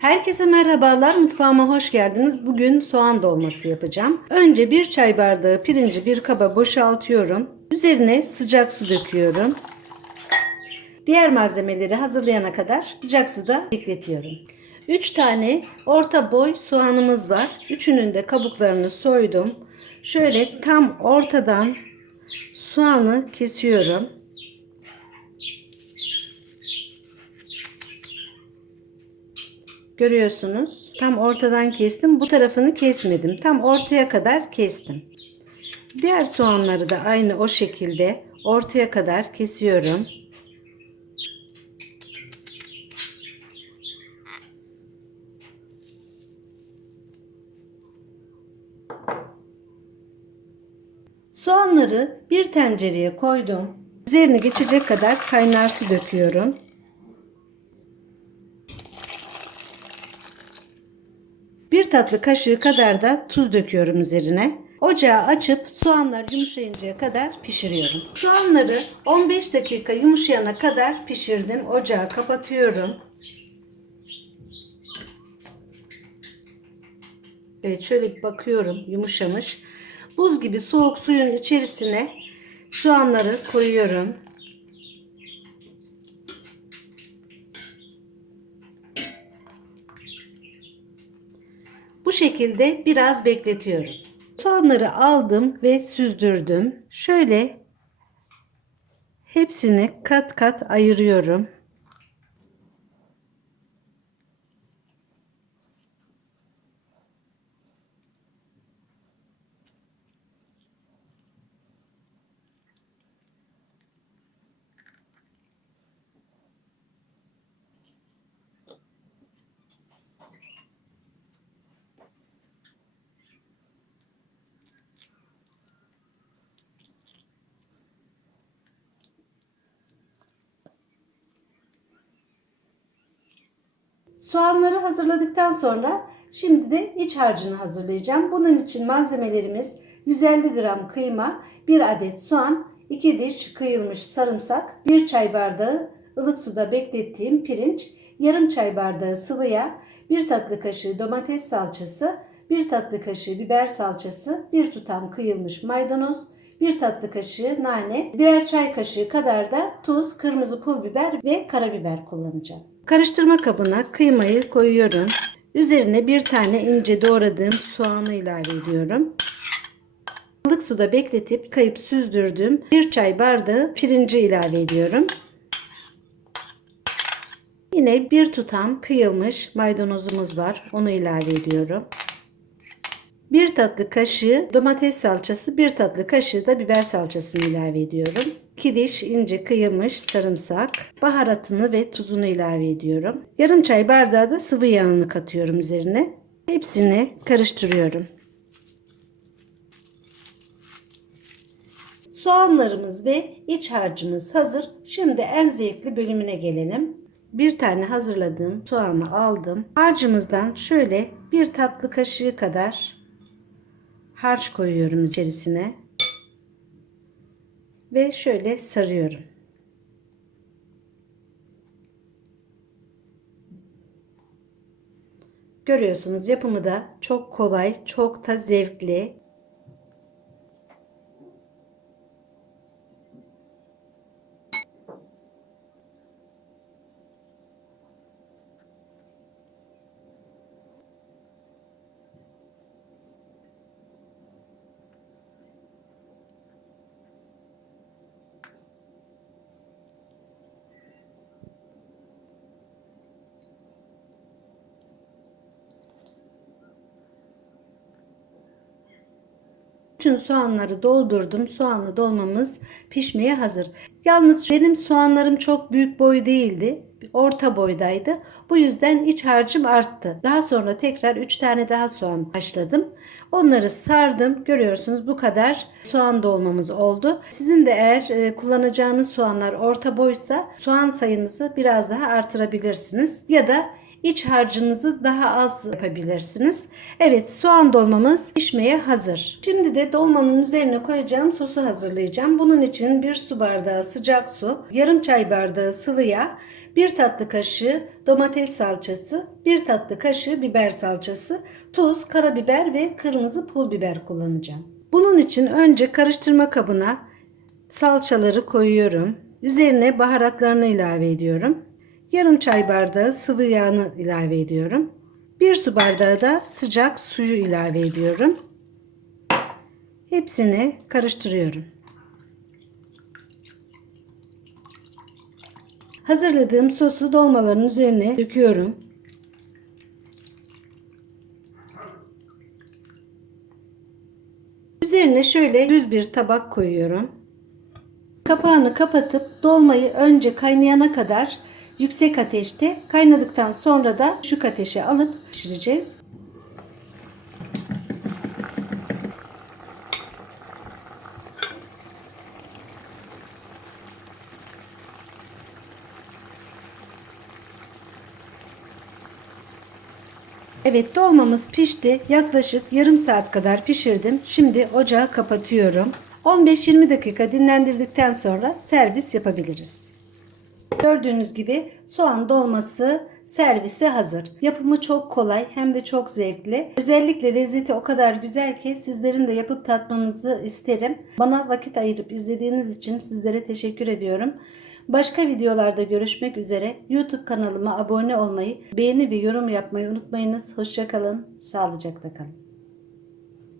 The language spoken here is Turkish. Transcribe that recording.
Herkese merhabalar. Mutfağıma hoş geldiniz. Bugün soğan dolması yapacağım. Önce bir çay bardağı pirinci bir kaba boşaltıyorum. Üzerine sıcak su döküyorum. Diğer malzemeleri hazırlayana kadar sıcak suda bekletiyorum. 3 tane orta boy soğanımız var. Üçünün de kabuklarını soydum. Şöyle tam ortadan soğanı kesiyorum. Görüyorsunuz. Tam ortadan kestim. Bu tarafını kesmedim. Tam ortaya kadar kestim. Diğer soğanları da aynı o şekilde ortaya kadar kesiyorum. Soğanları bir tencereye koydum. Üzerine geçecek kadar kaynar su döküyorum. Bir tatlı kaşığı kadar da tuz döküyorum üzerine. Ocağı açıp soğanlar yumuşayıncaya kadar pişiriyorum. Soğanları 15 dakika yumuşayana kadar pişirdim. Ocağı kapatıyorum. Evet şöyle bir bakıyorum yumuşamış. Buz gibi soğuk suyun içerisine soğanları koyuyorum. Bu şekilde biraz bekletiyorum. Soğanları aldım ve süzdürdüm. Şöyle hepsini kat kat ayırıyorum. Soğanları hazırladıktan sonra şimdi de iç harcını hazırlayacağım. Bunun için malzemelerimiz 150 gram kıyma, 1 adet soğan, 2 diş kıyılmış sarımsak, 1 çay bardağı ılık suda beklettiğim pirinç, yarım çay bardağı sıvı yağ, 1 tatlı kaşığı domates salçası, 1 tatlı kaşığı biber salçası, 1 tutam kıyılmış maydanoz, 1 tatlı kaşığı nane, birer çay kaşığı kadar da tuz, kırmızı pul biber ve karabiber kullanacağım. Karıştırma kabına kıymayı koyuyorum. Üzerine bir tane ince doğradığım soğanı ilave ediyorum. Ilık suda bekletip kayıp süzdürdüğüm bir çay bardağı pirinci ilave ediyorum. Yine bir tutam kıyılmış maydanozumuz var. Onu ilave ediyorum. Bir tatlı kaşığı domates salçası, bir tatlı kaşığı da biber salçasını ilave ediyorum. 2 diş ince kıyılmış sarımsak, baharatını ve tuzunu ilave ediyorum. Yarım çay bardağı da sıvı yağını katıyorum üzerine. Hepsini karıştırıyorum. Soğanlarımız ve iç harcımız hazır. Şimdi en zevkli bölümüne gelelim. Bir tane hazırladığım soğanı aldım. Harcımızdan şöyle bir tatlı kaşığı kadar harç koyuyorum içerisine. Ve şöyle sarıyorum. Görüyorsunuz yapımı da çok kolay, çok da zevkli. Bütün soğanları doldurdum. Soğanlı dolmamız pişmeye hazır. Yalnız benim soğanlarım çok büyük boy değildi. Orta boydaydı. Bu yüzden iç harcım arttı. Daha sonra tekrar 3 tane daha soğan haşladım. Onları sardım. Görüyorsunuz bu kadar soğan dolmamız oldu. Sizin de eğer e, kullanacağınız soğanlar orta boysa soğan sayınızı biraz daha artırabilirsiniz. Ya da iç harcınızı daha az yapabilirsiniz. Evet soğan dolmamız pişmeye hazır. Şimdi de dolmanın üzerine koyacağım sosu hazırlayacağım. Bunun için bir su bardağı sıcak su, yarım çay bardağı sıvı yağ, bir tatlı kaşığı domates salçası, bir tatlı kaşığı biber salçası, tuz, karabiber ve kırmızı pul biber kullanacağım. Bunun için önce karıştırma kabına salçaları koyuyorum. Üzerine baharatlarını ilave ediyorum. Yarım çay bardağı sıvı yağını ilave ediyorum. Bir su bardağı da sıcak suyu ilave ediyorum. Hepsini karıştırıyorum. Hazırladığım sosu dolmaların üzerine döküyorum. Üzerine şöyle düz bir tabak koyuyorum. Kapağını kapatıp dolmayı önce kaynayana kadar yüksek ateşte kaynadıktan sonra da düşük ateşe alıp pişireceğiz. Evet dolmamız pişti. Yaklaşık yarım saat kadar pişirdim. Şimdi ocağı kapatıyorum. 15-20 dakika dinlendirdikten sonra servis yapabiliriz. Gördüğünüz gibi soğan dolması servise hazır. Yapımı çok kolay hem de çok zevkli. Özellikle lezzeti o kadar güzel ki sizlerin de yapıp tatmanızı isterim. Bana vakit ayırıp izlediğiniz için sizlere teşekkür ediyorum. Başka videolarda görüşmek üzere. YouTube kanalıma abone olmayı, beğeni ve yorum yapmayı unutmayınız. Hoşçakalın, sağlıcakla kalın.